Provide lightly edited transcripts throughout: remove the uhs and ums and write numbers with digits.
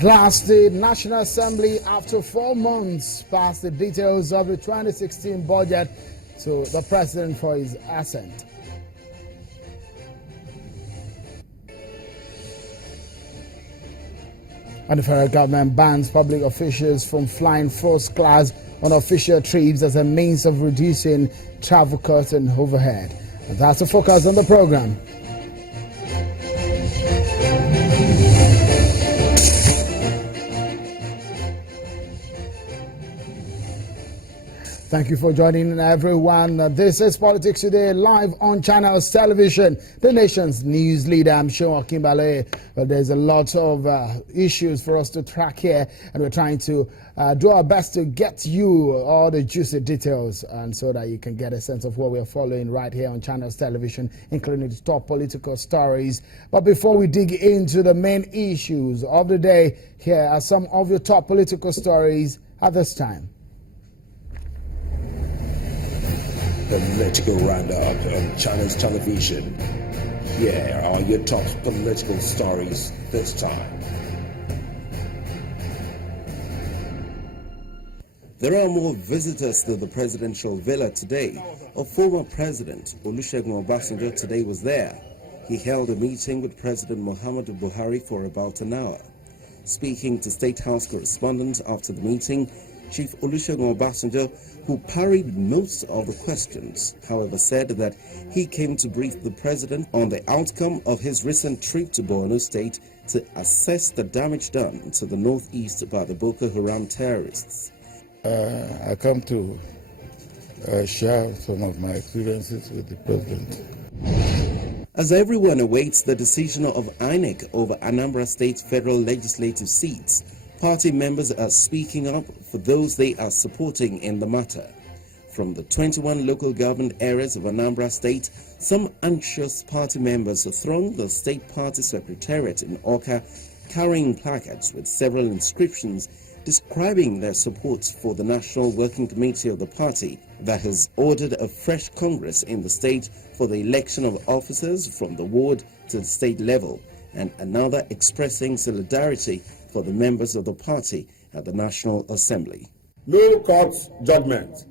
At last, the National Assembly, after 4 months, passed the details of the 2016 budget to the President for his assent. And the federal government bans public officials from flying first class on official trips as a means of reducing travel costs and overhead. And that's the focus on the program. Thank you for joining everyone. This is Politics Today, live on Channels Television, the nation's news leader. I'm Sean Kimbale. There's a lot of issues for us to track here, and we're trying to do our best to get you all the juicy details, and so that you can get a sense of what we're following right here on Channels Television, including the top political stories. But before we dig into the main issues of the day, here are some of your top political stories at this time. Political roundup on Channels Television. Here are your top political stories this time. There are more visitors to the presidential villa today. A former president, Olusegun Obasanjo, today was there. He held a meeting with President Muhammadu Buhari for about an hour. Speaking to State House correspondents after the meeting, Chief Olusegun Obasanjo, who parried most of the questions, however, said that he came to brief the president on the outcome of his recent trip to Borno State to assess the damage done to the northeast by the Boko Haram terrorists. I come to share some of my experiences with the president. As everyone awaits the decision of INEC over Anambra State federal legislative seats, party members are speaking up for those they are supporting in the matter. From the 21 local government areas of Anambra State, some anxious party members thronged the state party secretariat in Awka, carrying placards with several inscriptions describing their support for the National Working Committee of the party that has ordered a fresh Congress in the state for the election of officers from the ward to the state level, and another expressing solidarity for the members of the party at the National Assembly. No court judgment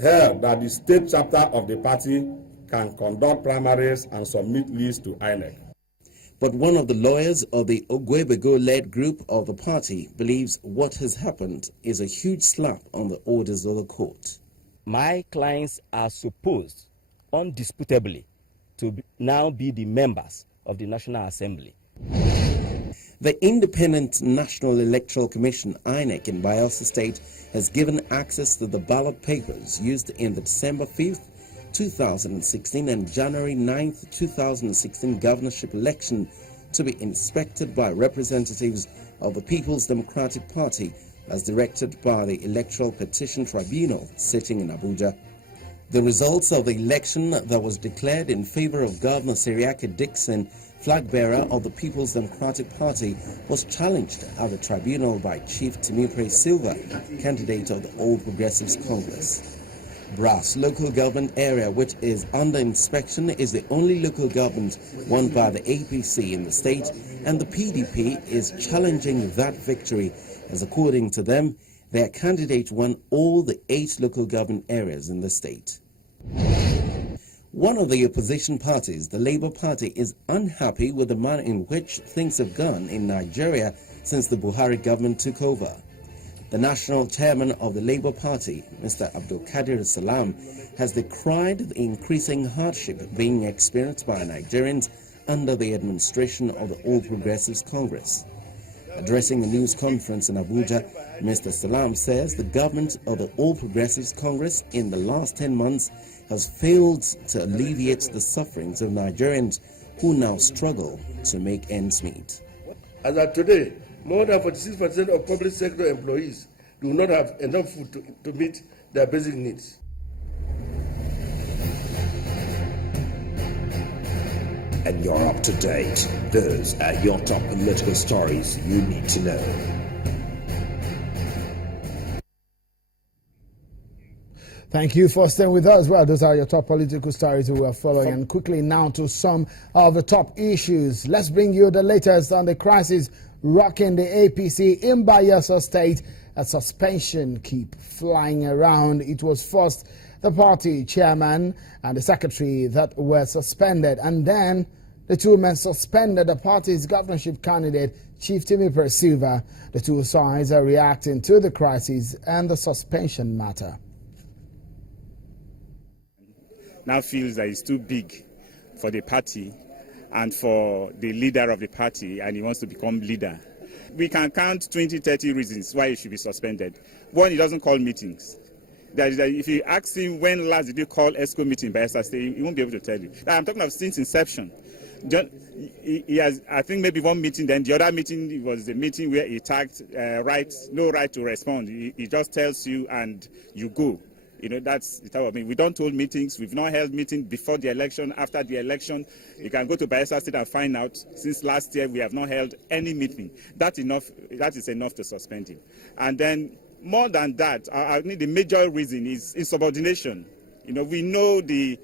held that the state chapter of the party can conduct primaries and submit lists to INEC. But one of the lawyers of the Ogwebego-led group of the party believes what has happened is a huge slap on the orders of the court. My clients are supposed, undisputably, to now be the members of the National Assembly. The Independent National Electoral Commission, INEC, in Bayelsa State has given access to the ballot papers used in the December 5th, 2016 and January 9th, 2016 governorship election to be inspected by representatives of the People's Democratic Party as directed by the Electoral Petition Tribunal sitting in Abuja. The results of the election that was declared in favor of Governor Seriake Dixon, flag bearer of the People's Democratic Party, was challenged at the tribunal by Chief Sylva, candidate of the All Progressives Congress. Brass local government area, which is under inspection, is the only local government won by the APC in the state, and the PDP is challenging that victory, as according to them, their candidate won all the 8 local government areas in the state. One of the opposition parties, the Labour Party, is unhappy with the manner in which things have gone in Nigeria since the Buhari government took over. The national chairman of the Labour Party, Mr. Abdulkadir Salam, has decried the increasing hardship being experienced by Nigerians under the administration of the All Progressives Congress. Addressing a news conference in Abuja, Mr. Salam says the government of the All Progressives Congress in the last 10 months has failed to alleviate the sufferings of Nigerians who now struggle to make ends meet. As of today, more than 46% of public sector employees do not have enough food to meet their basic needs. And you're up to date. Those are your top political stories you need to know. Thank you for staying with us. Well, those are your top political stories we are following. And quickly now to some of the top issues. Let's bring you the latest on the crisis rocking the APC in Bayelsa State. A suspension keep flying around. It was first the party chairman and the secretary that were suspended, and then the two men suspended the party's governorship candidate, Chief Timiper Sylva. The two sides are reacting to the crisis and the suspension matter. Now feels that it's too big for the party and for the leader of the party, and he wants to become leader. We can count 20, 30 reasons why he should be suspended. One, he doesn't call meetings. If you ask him when last did you call ESCO meeting by Bayelsa State, he won't be able to tell you. I'm talking of since inception. He has, I think, maybe one meeting. Then the other meeting was the meeting where he tagged no right to respond. He just tells you and you go. You know, that's the type of thing. We don't hold meetings. We've not held meetings before the election, after the election. You can go to Bayelsa State and find out. Since last year, we have not held any meeting. That is enough to suspend him. And then, more than that, I think the major reason is insubordination. You know, we know the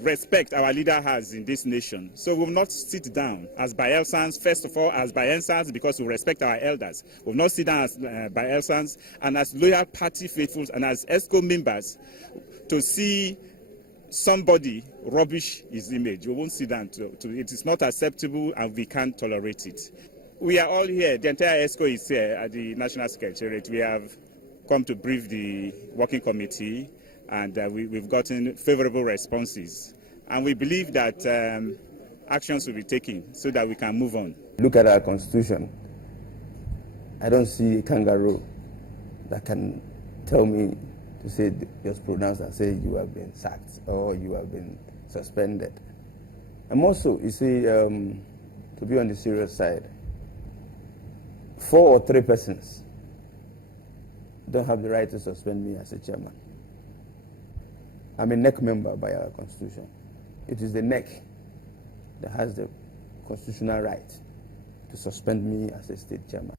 respect our leader has in this nation. So we will not sit down as Bayelsans, first of all, as Bayelsans, because we respect our elders. We will not sit down as Bayelsans and as loyal party faithfuls and as ESCO members to see somebody rubbish his image. We won't sit down it is not acceptable and we can't tolerate it. We are all here. The entire ESCO is here at the National Secretariat. We have come to brief the working committee, and we've gotten favorable responses. And we believe that actions will be taken so that we can move on. Look at our constitution. I don't see a kangaroo that can tell me to say, just pronounce and say you have been sacked or you have been suspended. And also, you see, to be on the serious side, 4 or 3 persons don't have the right to suspend me as a chairman. I'm a NEC member by our constitution. It is the NEC that has the constitutional right to suspend me as a state chairman.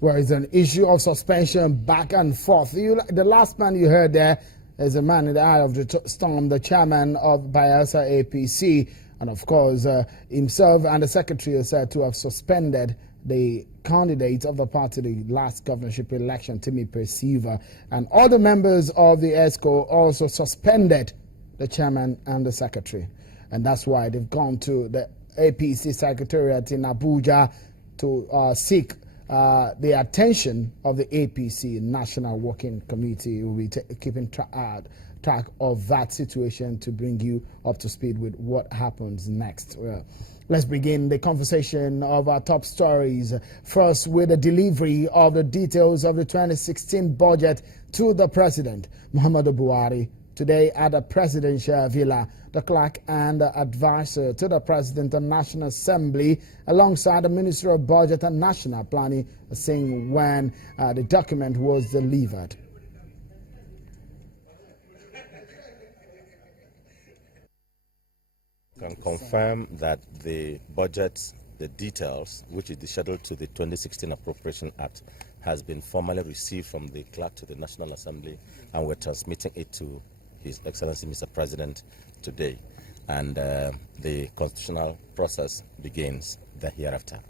Well, it's an issue of suspension back and forth. The last man you heard there is a man in the eye of the storm, the chairman of Bayelsa APC. And of course, himself and the secretary are said to have suspended the candidate of the party, the last governorship election, Timiper Sylva. And all the members of the ESCO also suspended the chairman and the secretary. And that's why they've gone to the APC Secretariat in Abuja to seek the attention of the APC National Working Committee. Will be keeping track of that situation to bring you up to speed with what happens next. Well, let's begin the conversation of our top stories. First, with the delivery of the details of the 2016 budget to the President, Muhammadu Buhari. Today at the Presidential Villa, the clerk and the advisor to the President and National Assembly, alongside the Minister of Budget and National Planning, saying when the document was delivered. Can confirm that the budget, the details, which is scheduled to the 2016 Appropriation Act, has been formally received from the clerk to the National Assembly, and we're transmitting it to His Excellency Mr. President today. And the constitutional process begins hereafter.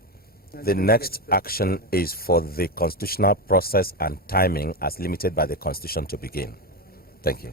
The next action is for the constitutional process and timing as limited by the Constitution to begin. Thank you.